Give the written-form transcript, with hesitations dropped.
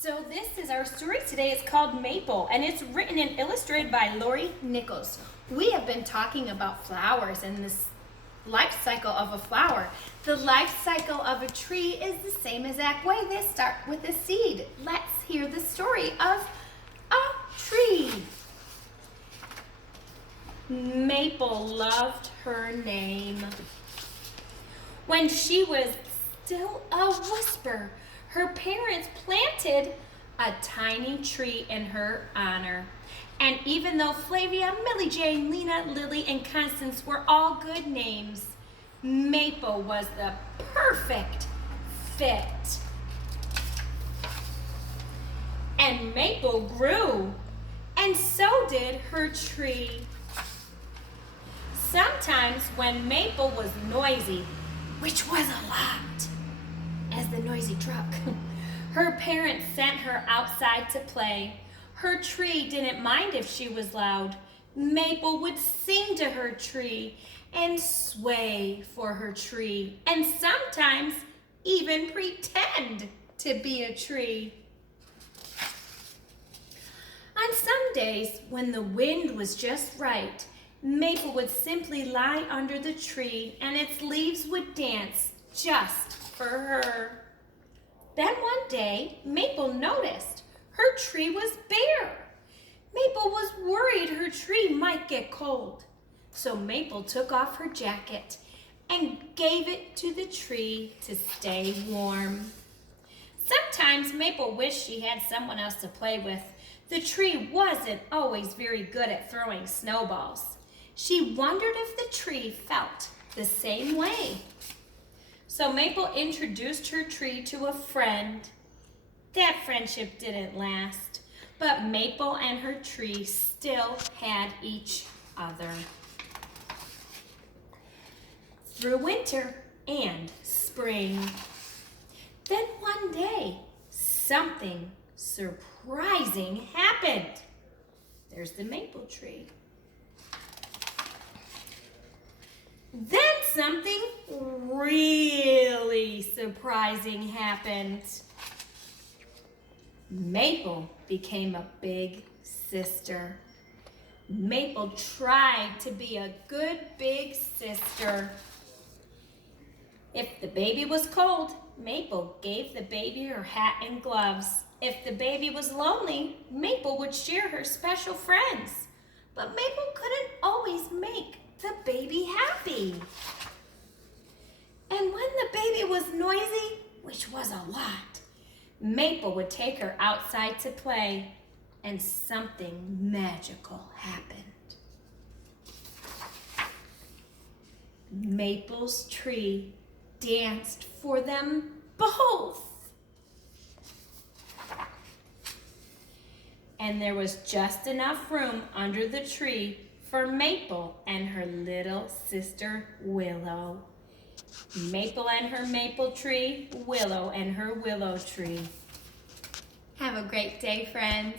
So this is our story today. It's called Maple, and it's written and illustrated by Lori Nichols. We have been talking about flowers and this life cycle of a flower. The life cycle of a tree is the same exact way. They start with a seed. Let's hear the story of a tree. Maple loved her name. When she was still a whisper, her parents planted a tiny tree in her honor. And even though Flavia, Millie Jane, Lena, Lily, and Constance were all good names, Maple was the perfect fit. And Maple grew, and so did her tree. Sometimes when Maple was noisy, which was a lot, as the noisy truck, her parents sent her outside to play. Her tree didn't mind if she was loud. Maple would sing to her tree and sway for her tree, and sometimes even pretend to be a tree. On some days, when the wind was just right, Maple would simply lie under the tree and its leaves would dance just for her. Then one day, Maple noticed her tree was bare. Maple was worried her tree might get cold. So Maple took off her jacket and gave it to the tree to stay warm. Sometimes Maple wished she had someone else to play with. The tree wasn't always very good at throwing snowballs. She wondered if the tree felt the same way. So Maple introduced her tree to a friend. That friendship didn't last, but Maple and her tree still had each other. Through winter and spring. Then one day, something surprising happened. There's the maple tree. Then something really surprising happened. Maple became a big sister. Maple tried to be a good big sister. If the baby was cold, Maple gave the baby her hat and gloves. If the baby was lonely, Maple would share her special friends. But Maple couldn't always make the baby happy. And when the baby was noisy, which was a lot, Maple would take her outside to play, and something magical happened. Maple's tree danced for them both. And there was just enough room under the tree for Maple and her little sister Willow. Maple and her maple tree, Willow and her willow tree. Have a great day, friends.